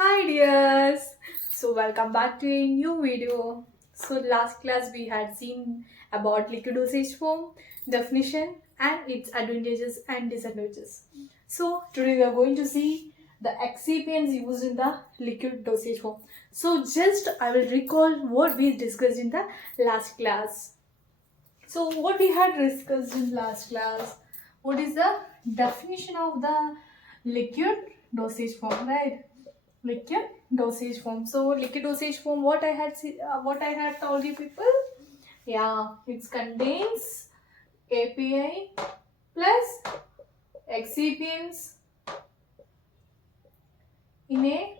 Hi dears! So welcome back to a new video. So last class we had seen about liquid dosage form, definition and its advantages and disadvantages. So today we are going to see the excipients used in the liquid dosage form. So just I will recall what we discussed in the last class. So what we had discussed in last class, what is the definition of the liquid dosage form, right? Liquid dosage form. So liquid dosage form, what I had told you people, yeah, it contains API plus excipients in a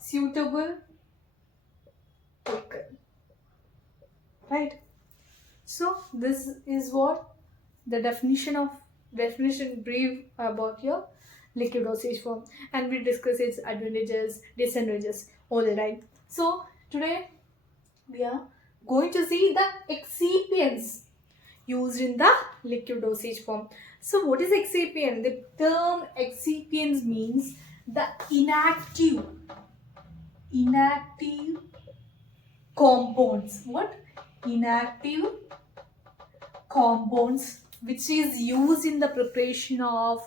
suitable liquid, right? So this is what the definition brief about your liquid dosage form, and we discuss its advantages, disadvantages, all right. So today we are going to see the excipients used in the liquid dosage form. So what is excipient? The term excipients means the inactive compounds. What? Inactive compounds which is used in the preparation of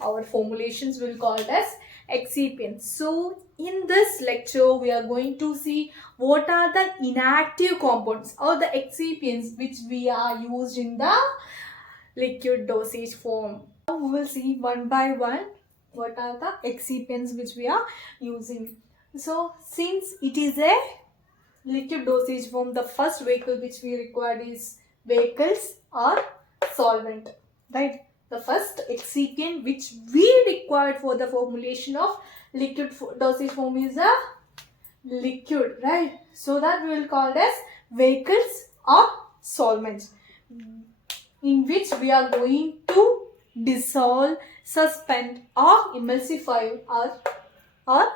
our formulations will called as excipients. So in this lecture we are going to see what are the inactive compounds or the excipients which we are used in the liquid dosage form. Now we will see one by one what are the excipients which we are using. So since it is a liquid dosage form, the first vehicle which we require is vehicles or solvent, right? The first excipient which we required for the formulation of liquid dosage form is a liquid, right? So that we will call it as vehicles or solvents, in which we are going to dissolve, suspend or emulsify or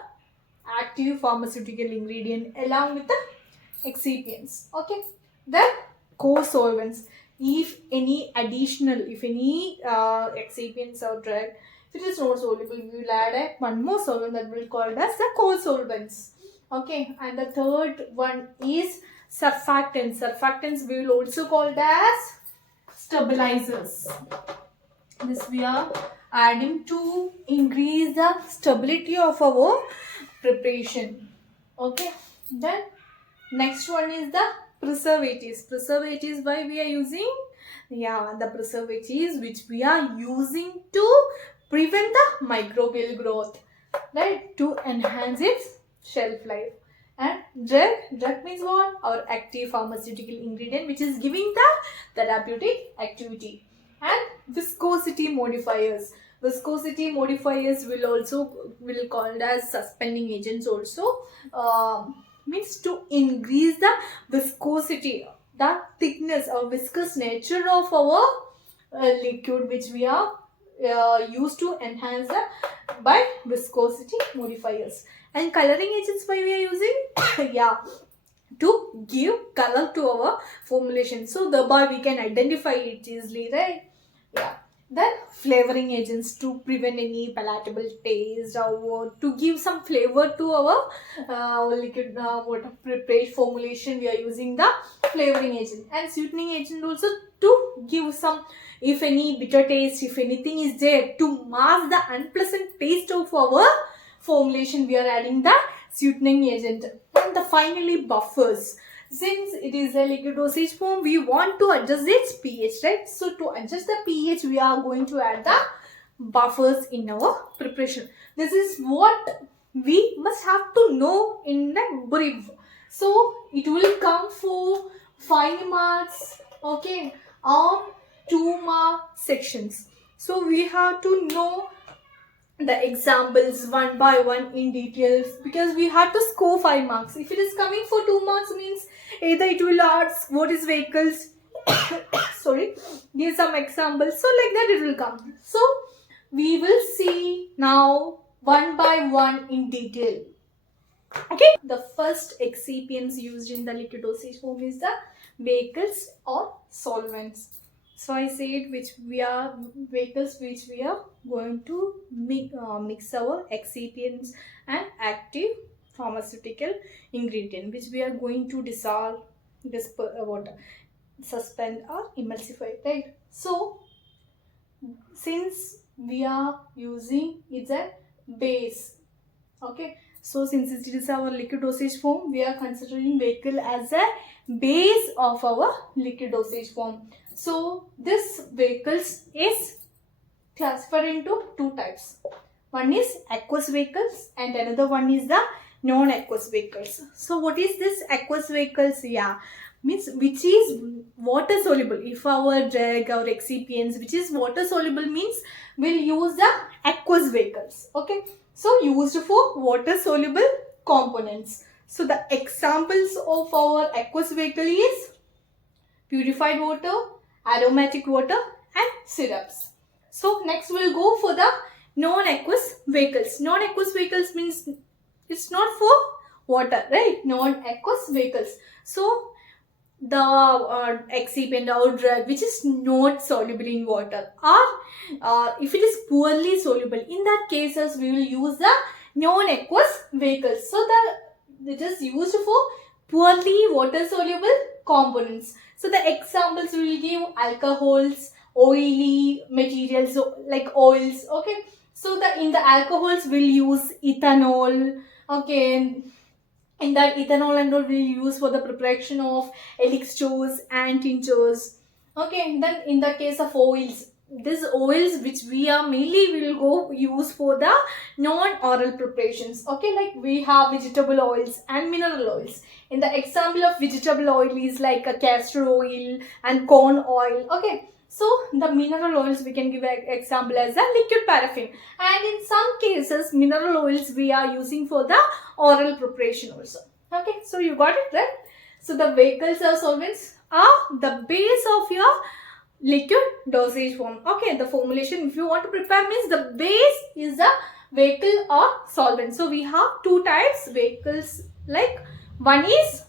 active pharmaceutical ingredient along with the excipients. Okay, then co-solvents. If any excipients are drug, if it is not soluble, we will add one more solvent that will be called as the co-solvents. Okay, and the third one is surfactants. Surfactants we will also call it as stabilizers. This we are adding to increase the stability of our preparation. Okay, then next one is the preservatives. Preservatives why we are using? Yeah, the preservatives which we are using to prevent the microbial growth, right? To enhance its shelf life. And drug means what? Our active pharmaceutical ingredient which is giving the therapeutic activity. And viscosity modifiers. Viscosity modifiers will called as suspending agents also. Means to increase the viscosity, the thickness or viscous nature of our liquid which we are used to enhance the by viscosity modifiers. And coloring agents why we are using? Yeah, to give color to our formulation, so thereby we can identify it easily, right? Yeah. Then flavoring agents to prevent any palatable taste or to give some flavor to our liquid water prepared formulation, we are using the flavoring agent. And sweetening agent also to give some, if any bitter taste, if anything is there, to mask the unpleasant taste of our formulation, we are adding the sweetening agent. And the finally buffers. Since it is a liquid dosage form, we want to adjust its pH, right? So to adjust the pH, we are going to add the buffers in our preparation. This is what we must have to know in the brief. So it will come for 5 marks, okay, or 2 mark sections. So we have to know the examples one by one in details, because we have to score 5 marks. If it is coming for 2 marks, means either it will ask what is vehicles, sorry, give some examples, so like that it will come. So we will see now one by one in detail. Okay, the first excipients used in the liquid dosage form is the vehicles or solvents. So I said which we are vehicles which we are going to mix our excipients and active pharmaceutical ingredient which we are going to dissolve this water, suspend or emulsify, right? So since we are using it's a base, okay, so since it is our liquid dosage form, we are considering vehicle as a base of our liquid dosage form. So this vehicles is classified into two types. One is aqueous vehicles and another one is the non-aqueous vehicles. So what is this aqueous vehicles? Yeah, means which is water soluble. If our drug or excipients which is water soluble means we'll use the aqueous vehicles. Okay, so used for water soluble components. So the examples of our aqueous vehicle is purified water, aromatic water and syrups. So next we'll go for the non-aqueous vehicles. Non-aqueous vehicles means it's not for water, right? Non-aqueous vehicles. So the excipient or drug which is not soluble in water, or if it is poorly soluble, in that cases we will use the non-aqueous vehicles. So it is used for poorly water soluble components. So the examples we will give alcohols, oily materials like oils. Okay, so in the alcohols we'll use ethanol. Okay, in that ethanol and all we'll use for the preparation of elixirs and tinctures. Okay, then in the case of oils, these oils which we are mainly will go use for the non-oral preparations. Okay, like we have vegetable oils and mineral oils. In the example of vegetable oil is like a castor oil and corn oil. Okay, so the mineral oils we can give an example as a liquid paraffin, and in some cases mineral oils we are using for the oral preparation also. Okay, so you got it, right? So the vehicles or solvents are the base of your liquid dosage form. Okay, the formulation if you want to prepare means the base is the vehicle or solvent. So we have two types vehicles, like one is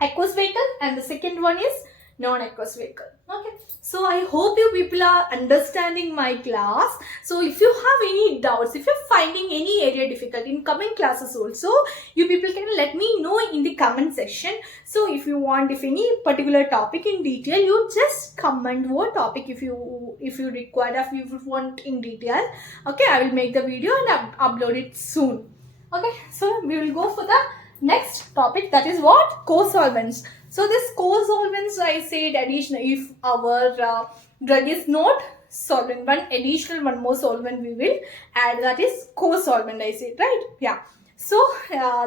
aqueous vehicle and the second one is non-aqueous vehicle. Okay, so I hope you people are understanding my class. So if you have any doubts, if you're finding any area difficult in coming classes also, you people can let me know in the comment section. So if you want, if any particular topic in detail, you just comment what topic if you require, if you want in detail. Okay, I will make the video and upload it soon. Okay, so we will go for the next topic, that is what? Co-solvents. So this co-solvents, I said additional, if our drug is not solvent, one more solvent we will add, that is co-solvent, I said, right? Yeah. So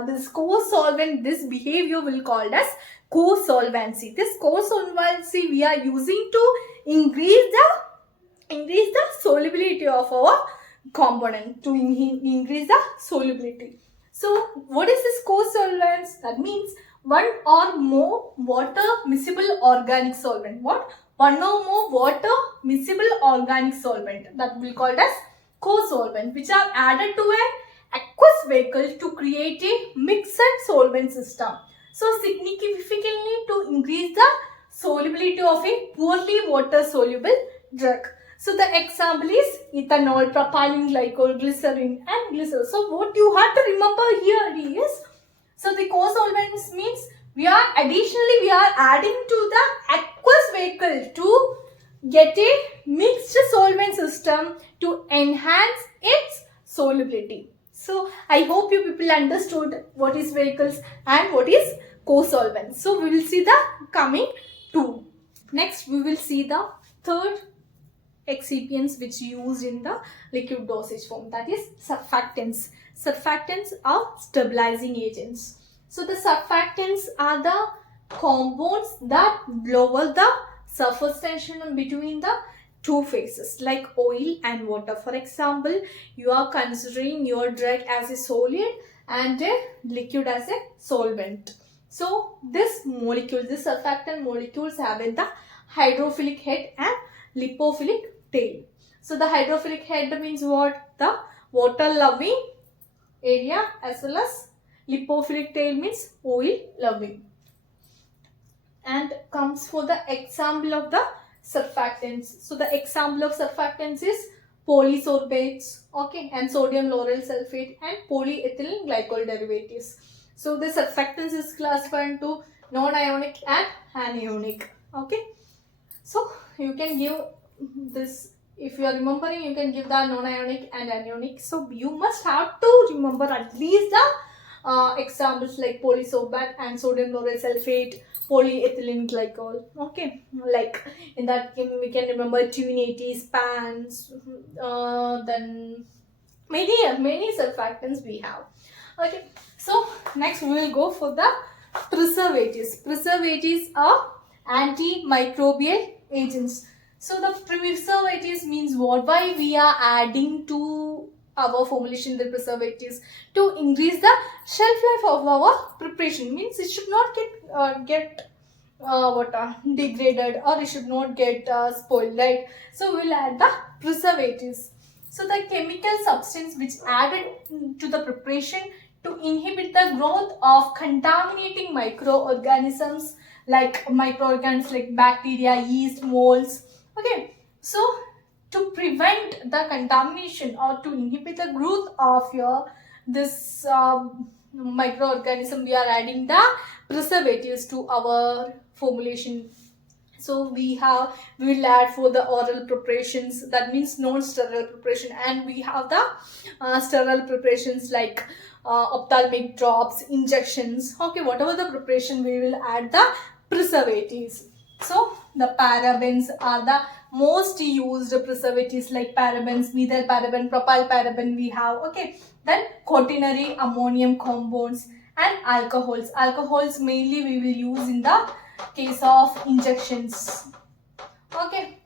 this co-solvent, this behavior will called as co-solvency. This co-solvency we are using to increase the solubility of our component, to increase the solubility. So what is this co-solvents? That means one or more water miscible organic solvent. What? One or more water miscible organic solvent, that will be called as co-solvent, which are added to an aqueous vehicle to create a mixed solvent system. So significantly to increase the solubility of a poorly water soluble drug. So the example is ethanol, propylene glycol, glycerin and glycerol. So what you have to remember here is, so the co-solvents means we are adding to the aqueous vehicle to get a mixed solvent system to enhance its solubility. So I hope you people understood what is vehicles and what is co-solvents. So we will see the coming two. Next we will see the third excipients which used in the liquid dosage form, that is surfactants. Surfactants are stabilizing agents. So the surfactants are the compounds that lower the surface tension between the two phases, like oil and water. For example, you are considering your drug as a solid and a liquid as a solvent. So this surfactant molecules have the hydrophilic head and lipophilic tail. So the hydrophilic head means what? The water loving area, as well as lipophilic tail means oil loving. And comes for the example of the surfactants. So the example of surfactants is polysorbates, okay, and sodium lauryl sulfate and polyethylene glycol derivatives. So the surfactants is classified into non-ionic and anionic, okay. So you can give this, if you are remembering, you can give the non-ionic and anionic. So you must have to remember at least the examples like polysorbate and sodium lauryl sulfate, polyethylene glycol, okay. Like in that we can remember 280s, pans, then many surfactants we have, okay. So next we will go for the preservatives. Preservatives are antimicrobial agents. So the preservatives means what? Why we are adding to our formulation the preservatives? To increase the shelf life of our preparation. Means it should not get degraded, or it should not get spoiled, right? So we will add the preservatives. So the chemical substance which added to the preparation to inhibit the growth of contaminating microorganisms like bacteria, yeast, molds, okay. So to prevent the contamination or to inhibit the growth of this microorganism, we are adding the preservatives to our formulation. So we will add for the oral preparations, that means non-sterile preparation, and we have the sterile preparations like ophthalmic drops, injections, okay. Whatever the preparation, we will add the preservatives. So the parabens are the most used preservatives, like parabens, methyl paraben, propyl paraben we have, okay. Then quaternary ammonium compounds and alcohols. Alcohols mainly we will use in the case of injections, okay.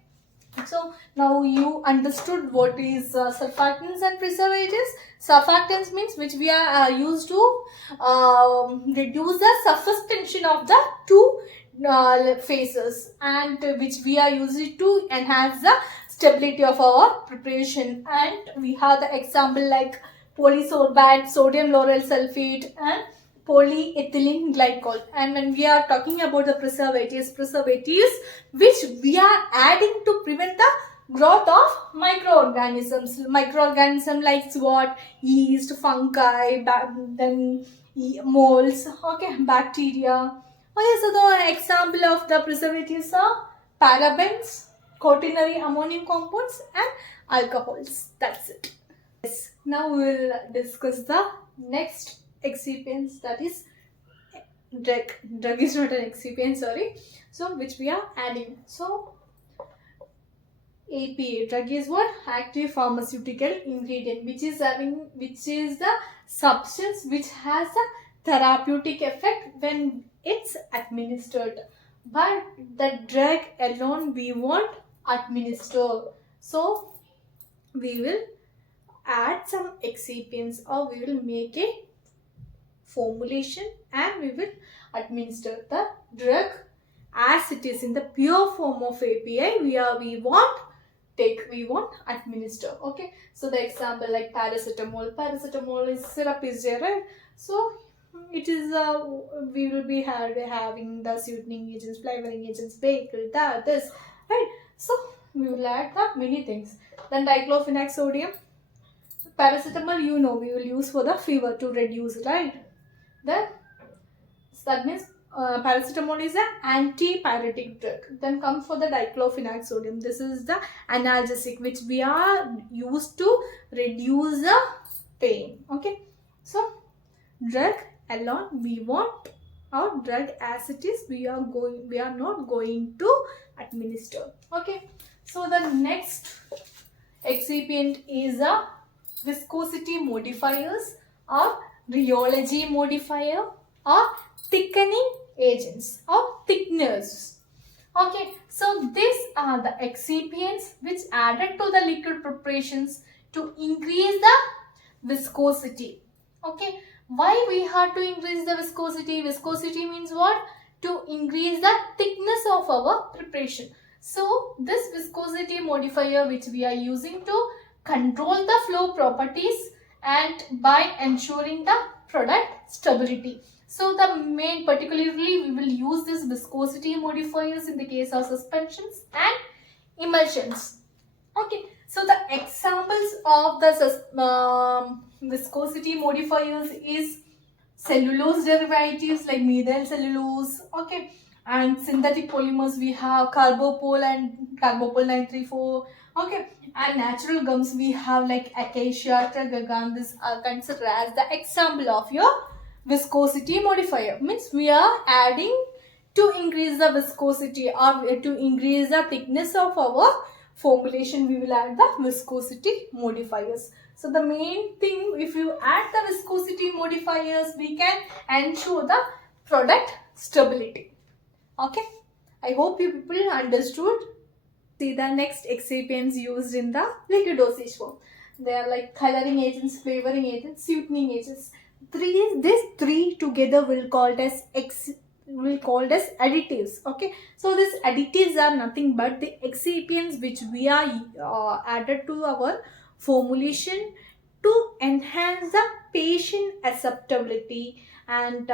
So now you understood what is surfactants and preservatives. Surfactants means which we are used to reduce the surface tension of the two phases, and which we are using to enhance the stability of our preparation. And we have the example like polysorbate, sodium lauryl sulfate and polyethylene glycol. And when we are talking about the preservatives which we are adding to prevent the growth of microorganisms. Microorganism like what? Yeast, fungi, then molds, okay, bacteria. Okay, so the example of the preservatives are parabens, quaternary ammonium compounds and alcohols. That's it. Yes. Now we will discuss the next excipients, that is drug. Drug is not an excipient, sorry. So which we are adding. So APA, drug is what? Active pharmaceutical ingredient, which is the substance which has a therapeutic effect when it's administered. But the drug alone we won't administer. So we will add some excipients, or we will make a formulation and we will administer the drug as it is in the pure form of API. We won't administer, okay. So the example like paracetamol is syrup is there, right? So it is we will be having the sweetening agents, flavoring agents, bakery, this, right? So we will add the many things. Then diclofenac sodium. Paracetamol, we will use for the fever to reduce, right? Then that means paracetamol is an antipyretic drug. Then comes for the diclofenac sodium. This is the analgesic which we are used to reduce the pain, okay. So drug alone we want, or drug as it is we are not going to administer, okay. So the next excipient is a viscosity modifiers or rheology modifier or thickening agents or thickeners, okay. So these are the excipients which added to the liquid preparations to increase the viscosity, okay. Why we have to increase the viscosity? Viscosity means what? To increase the thickness of our preparation. So this viscosity modifier which we are using to control the flow properties and by ensuring the product stability. So the main particularly we will use this viscosity modifiers in the case of suspensions and emulsions. Okay, so the examples of the viscosity modifiers is cellulose derivatives like methyl cellulose. Okay, and synthetic polymers we have carbopol and carbopol 934. Okay, and natural gums we have like acacia, tragagan. These are considered as the example of your viscosity modifier. Means we are adding to increase the viscosity or to increase the thickness of our formulation. We will add the viscosity modifiers. So the main thing, if you add the viscosity modifiers, we can ensure the product stability. Okay, I hope you people understood. See the next excipients used in the liquid dosage form. They are like coloring agents, flavoring agents, sweetening agents. These three together will called as additives. Okay, so these additives are nothing but the excipients which we are added to our formulation to enhance the patient acceptability and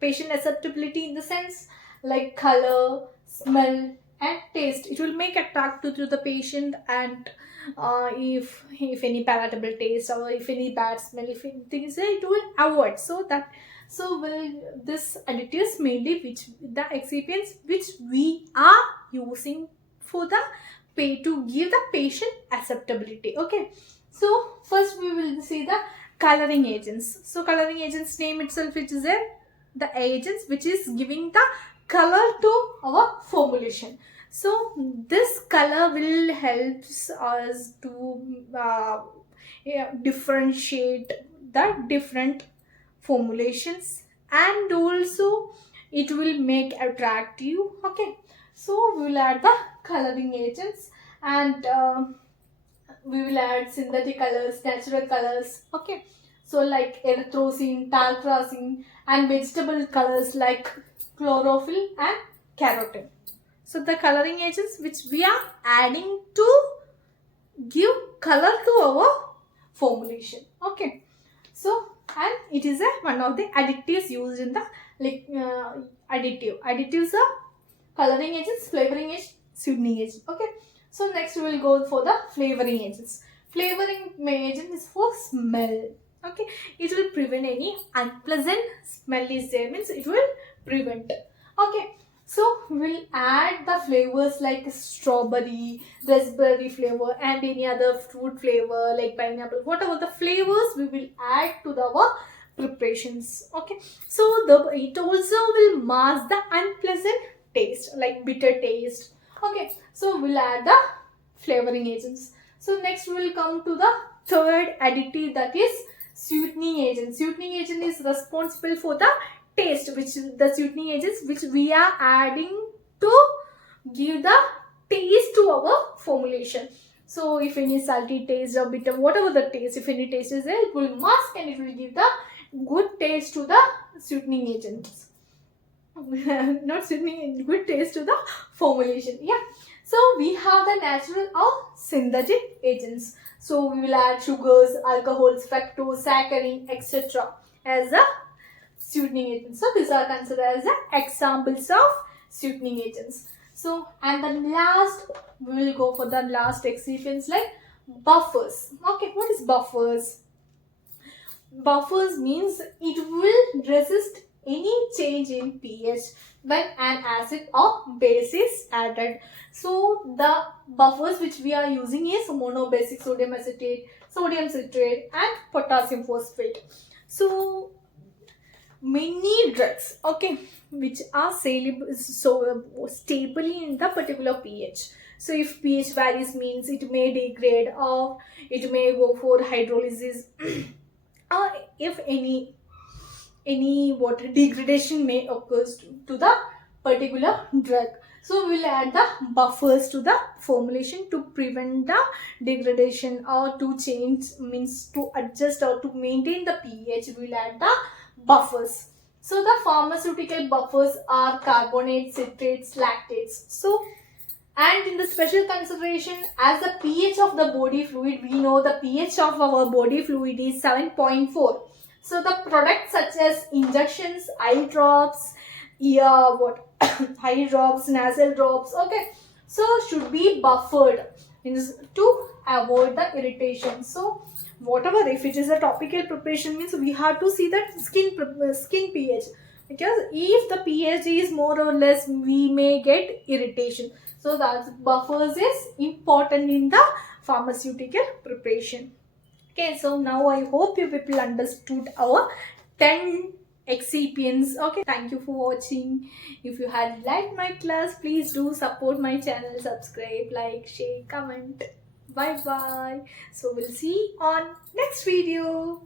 patient acceptability in the sense like color, smell and taste. It will make attractive to the patient, and if any palatable taste or if any bad smell, if anything is there, it will avoid. So will this additives mainly which the excipients which we are using for the to give the patient acceptability. Okay, so first we will see the coloring agents. So coloring agents name itself, which is the agents which is giving the color to our formulation. So this color will helps us to differentiate the different formulations, and also it will make attractive. Okay, so we will add the coloring agents, and we will add synthetic colors, natural colors. Okay, so like erythrocene, tartrazine and vegetable colors like chlorophyll and carotene. So the coloring agents which we are adding to give color to our formulation. Okay, so and it is one of the additives used in the additives are coloring agents, flavoring agents, sweetening agents. Okay, so next we will go for the flavoring agents. Flavoring agent is for smell. Okay, it will prevent any unpleasant smell is there, means it will prevent. Okay, so we will add the flavors like strawberry, raspberry flavor and any other fruit flavor like pineapple. Whatever the flavors we will add to our preparations. Okay, so it also will mask the unpleasant taste like bitter taste. Okay, so we'll add the flavoring agents. So next we will come to the third additive, that is sweetening agent. Sweetening agent is responsible for the taste, which is the sweetening agents which we are adding to give the taste to our formulation. So if any salty taste or bitter, whatever the taste, if any taste is there, it will mask and it will give the good taste to the sweetening agents. Not sweetening, good taste to the formulation. Yeah. So we have the natural or synthetic agents. So we will add sugars, alcohols, fructose, saccharin, etc. as a sweetening agents. So these are considered as the examples of sweetening agents. So and the last, we will go for the last excipients like buffers. Okay, what is buffers? Buffers means it will resist any change in pH when an acid or base is added. So the buffers which we are using is monobasic sodium acetate, sodium citrate and potassium phosphate. So many drugs, okay, which are soluble, so stably in the particular pH. So if pH varies, means it may degrade or it may go for hydrolysis or if any water degradation may occur to the particular drug. So we will add the buffers to the formulation to prevent the degradation or to change, means to adjust or to maintain the pH. We will add the buffers. So the pharmaceutical buffers are carbonates, citrates, lactates. So and in the special consideration, as the pH of the body fluid, we know the pH of our body fluid is 7.4. So the products such as injections, eye drops, eye drops, nasal drops, okay. so should be buffered, means to avoid the irritation. So whatever, if it is a topical preparation, means we have to see that skin pH, because if the pH is more or less, we may get irritation. So that buffers is important in the pharmaceutical preparation. Okay, so now I hope you people understood our 10 excipients. Okay, thank you for watching. If you had liked my class, please do support my channel, subscribe, like, share, comment. Bye bye. So we'll see on next video.